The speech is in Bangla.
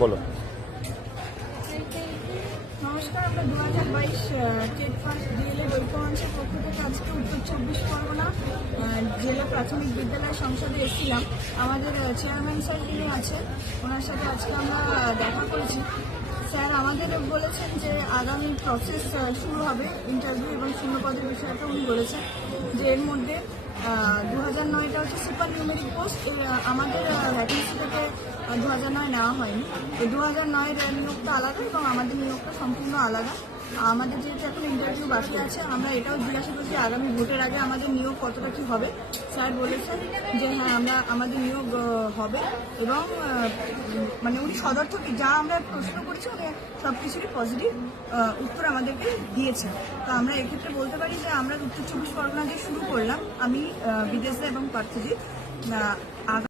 বলো। নমস্কার, আমরা দু হাজার বাইশ ফার্স্ট পক্ষ থেকে আজকে উত্তর চব্বিশ পরগনা জেলা প্রাথমিক বিদ্যালয় সংসদে আমাদের চেয়ারম্যান স্যার যিনি আছেন, ওনার সাথে আজকে আমরা দেখা করেছি। স্যার আমাদের বলেছেন যে আগামী প্রসেস ইন্টারভিউ এবং বিষয়টা উনি বলেছেন। যে এর মধ্যে দু হাজার হচ্ছে সুপার নিউমেরিক পোস্ট। আমাদের ভ্যাকেন্সি থেকে দু হাজার নয় নেওয়া হয়নি। তো দু হাজার নয়ের নিয়োগটা আলাদা এবং আমাদের নিয়োগটা সম্পূর্ণ আলাদা। আমাদের যেহেতু এখন ইন্টারভিউ বাকি আছে, আমরা এটাও জিজ্ঞাসা করছি আগামী ভোটের আগে আমাদের নিয়োগ কতটা কি হবে। স্যার বলেছেন যে হ্যাঁ আমরা, আমাদের নিয়োগ হবে এবং মানে উনি সদর্থকে যা আমরা প্রশ্ন করছি, উনি সব কিছুরই পজিটিভ উত্তর আমাদেরকে দিয়েছে তো আমরা এক্ষেত্রে বলতে পারি যে আমরা উত্তর চব্বিশ পরগনা দিয়ে শুরু করলাম। আমি বিদেশে এবং পার্থজিৎ